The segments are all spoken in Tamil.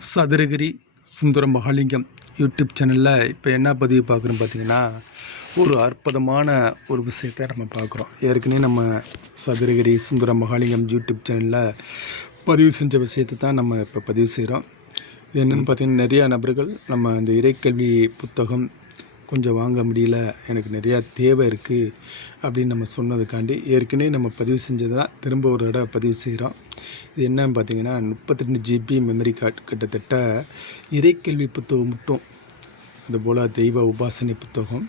சதுரகிரி சுந்தர மகாலிங்கம் யூடியூப் சேனலில் இப்போ என்ன பதிவு பார்க்குறோம் பார்த்தீங்கன்னா ஒரு அற்புதமான ஒரு விஷயத்தை நம்ம பார்க்குறோம். ஏற்கனவே நம்ம சதுரகிரி சுந்தர மகாலிங்கம் யூடியூப் சேனலில் பதிவு செஞ்ச விஷயத்தை தான் நம்ம இப்போ பதிவு செய்கிறோம் இது என்னென்னு பார்த்தீங்கன்னா நிறையா நபர்கள் நம்ம இந்த இறைக்கல்வி புத்தகம் கொஞ்சம் வாங்க முடியல எனக்கு நிறையா தேவை இருக்குது அப்படின்னு நம்ம சொன்னதுக்காண்டி ஏற்கனவே நம்ம பதிவு செஞ்சது தான் திரும்ப ஒரு தடவை பதிவு செய்கிறோம் இது என்னன்னு பார்த்தீங்கன்னா முப்பத்திரெண்டு ஜிபி மெமரி கார்டு கிட்டத்தட்ட இறைக்கல்வி புத்தகம் மட்டும். அதுபோல் தெய்வ உபாசனை புத்தகம்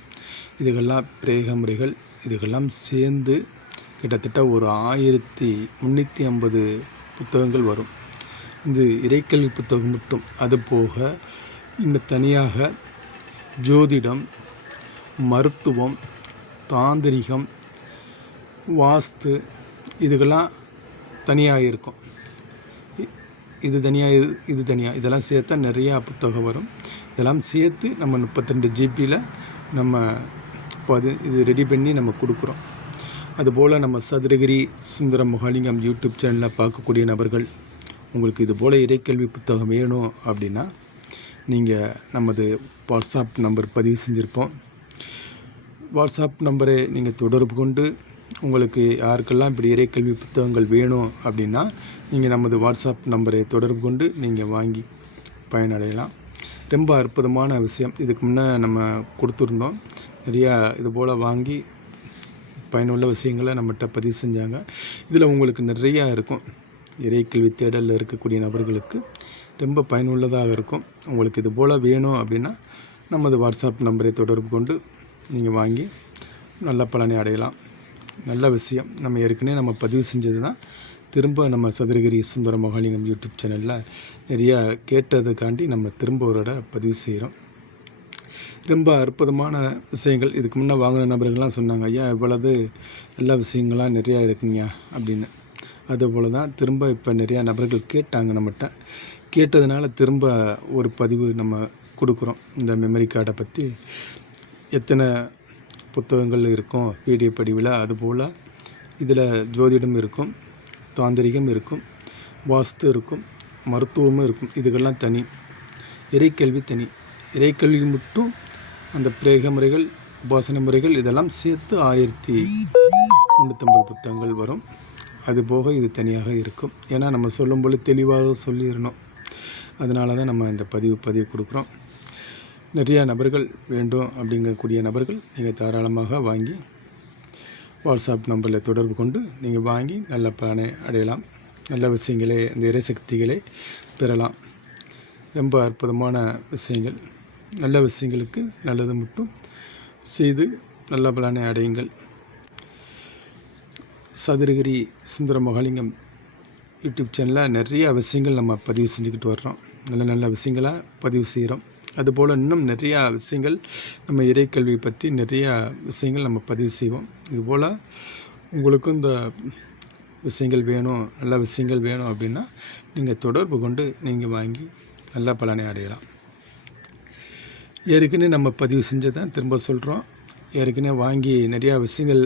இதுகெல்லாம் பிரேக முறைகள் இதுகெல்லாம் சேர்ந்து கிட்டத்தட்ட ஒரு ஆயிரத்தி முந்நூற்றி ஐம்பது புத்தகங்கள் வரும். இந்த இறைக்கல்வி புத்தகம் மட்டும். அது போக இன்னும் தனியாக ஜோதிடம் மருத்துவம் தாந்திரிகம் வாஸ்து இதுக்கெல்லாம் தனியாக இருக்கும். இது தனியாக இது இது தனியாக இதெல்லாம் சேர்த்தா நிறையா புத்தகம் வரும். இதெல்லாம் சேர்த்து நம்ம முப்பத்திரெண்டு ஜிபியில் நம்ம பது இது ரெடி பண்ணி நம்ம கொடுக்குறோம். அதுபோல் நம்ம சதுரகிரி சுந்தரம் மகாலிங்கம் யூடியூப் சேனலில் பார்க்கக்கூடிய நபர்கள் உங்களுக்கு இது போல் இறைக்கல்வி புத்தகம் வேணும் அப்படின்னா நீங்கள் நமது வாட்ஸ்அப் நம்பர் பதிவு செஞ்சுருப்போம். வாட்ஸ்அப் நம்பரை நீங்கள் தொடர்பு கொண்டு உங்களுக்கு யாருக்கெல்லாம் இப்படி இறைக்கல்வி புத்தகங்கள் வேணும் அப்படின்னா நீங்கள் நமது வாட்ஸ்அப் நம்பரை தொடர்பு கொண்டு நீங்கள் வாங்கி பயனடையலாம். ரொம்ப அற்புதமான விஷயம். இதுக்கு முன்னே நம்ம கொடுத்துருந்தோம். நிறையா இது போல் வாங்கி பயனுள்ள விஷயங்களை நம்மகிட்ட பதிவு செஞ்சாங்க. இதில் உங்களுக்கு நிறையா இருக்கும். இறைக்கல்வி தேடலில் இருக்கக்கூடிய நபர்களுக்கு ரொம்ப பயனுள்ளதாக இருக்கும். உங்களுக்கு இது போல் வேணும் அப்படின்னா நமது வாட்ஸ்அப் நம்பரை தொடர்பு கொண்டு நீங்கள் வாங்கி நல்ல பலனை அடையலாம். நல்ல விஷயம். நம்ம ஏற்கனவே நம்ம பதிவு செஞ்சது தான் திரும்ப நம்ம சதுரகிரி சுந்தர மகாலிங்கம் யூடியூப் சேனலில் நிறையா கேட்டதுக்காண்டி நம்ம திரும்ப ஒரு தடவை பதிவு செய்கிறோம் ரொம்ப அற்புதமான விஷயங்கள். இதுக்கு முன்னே வாங்கின நபர்கள்லாம் சொன்னாங்க ஐயா இவ்வளவு நல்ல விஷயங்கள்லாம் நிறையா இருக்குங்க அப்படின்னு. அதுபோல் தான் திரும்ப இப்போ நிறையா நபர்கள் கேட்டாங்க நம்மகிட்ட கேட்டதுனால திரும்ப ஒரு பதிவு நம்ம கொடுக்குறோம். இந்த மெமரி கார்டை பற்றி எத்தனை புத்தகங்கள் இருக்கும்? பிடிஎஃப் படிவில்? அதுபோல் இதில் ஜோதிடம் இருக்கும். தாந்திரிகம் இருக்கும். வாஸ்து இருக்கும். மருத்துவமும் இருக்கும். இதுக்கெல்லாம் தனி. இறைக்கல்வி தனி. இறைக்கல்வி மட்டும் அந்த பிரேக முறைகள் உபாசன முறைகள் இதெல்லாம் சேர்த்து ஆயிரத்தி முந்நூற்றம்பது புத்தகங்கள் வரும். அதுபோக இது தனியாக இருக்கும். ஏன்னா நம்ம சொல்லும்போது தெளிவாக சொல்லிடணும். அதனால தான் நம்ம இந்த பதிவு பதிவு கொடுக்குறோம். நிறையா நபர்கள் வேண்டும் அப்படிங்கக்கூடிய நபர்கள் நீங்கள் தாராளமாக வாங்கி வாட்ஸ்அப் நம்பரில் தொடர்பு கொண்டு நீங்கள் வாங்கி நல்ல பலனை அடையலாம். நல்ல விஷயங்களை இந்த இறைசக்திகளை பெறலாம். ரொம்ப அற்புதமான விஷயங்கள். நல்ல விஷயங்களுக்கு நல்லது மட்டும் செய்து நல்ல பலனை அடையுங்கள். சதுரகிரி சுந்தர மகாலிங்கம் யூடியூப் சேனலில் நிறைய விஷயங்கள் நம்ம பதிவு செஞ்சுக்கிட்டு வர்றோம். நல்ல நல்ல விஷயங்களை பதிவு செய்கிறோம் அதுபோல் இன்னும் நிறையா விஷயங்கள் நம்ம இறைக்கல்வி பற்றி நிறையா விஷயங்கள் நம்ம பதிவு செய்வோம். இதுபோல் உங்களுக்கும் இந்த விஷயங்கள் வேணும் நல்ல விஷயங்கள் வேணும் அப்படின்னா நீங்கள் தொடர்பு கொண்டு நீங்கள் வாங்கி நல்ல பலனை அடையலாம். ஏற்கனவே நம்ம பதிவு செஞ்சதான் திரும்ப சொல்கிறோம் ஏற்கனவே வாங்கி நிறையா விஷயங்கள்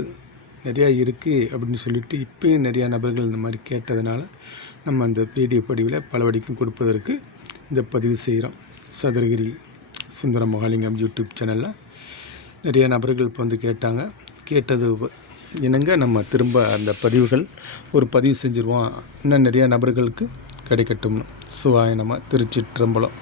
நிறையா இருக்குது அப்படின்னு சொல்லிட்டு இப்போயும் நிறையா நபர்கள் இந்த மாதிரி கேட்டதுனால நம்ம அந்த பிடிஎஃப் படிவில் பல வடிக்கும் கொடுப்பதற்கு இந்த பதிவு செய்கிறோம் சதுரகிரி சுந்தர மகாலிங்கம் யூடியூப் சேனலில் நிறைய நபர்கள் இப்போ வந்து கேட்டாங்க. கேட்டது இணங்க நம்ம திரும்ப அந்த பதிவுகள் ஒரு பதிவு செஞ்சுருவோம். இன்னும் நிறையா நபர்களுக்கு கிடைக்கட்டும் சுவாய திருச்சி திருச்சிற்றம்பலம்.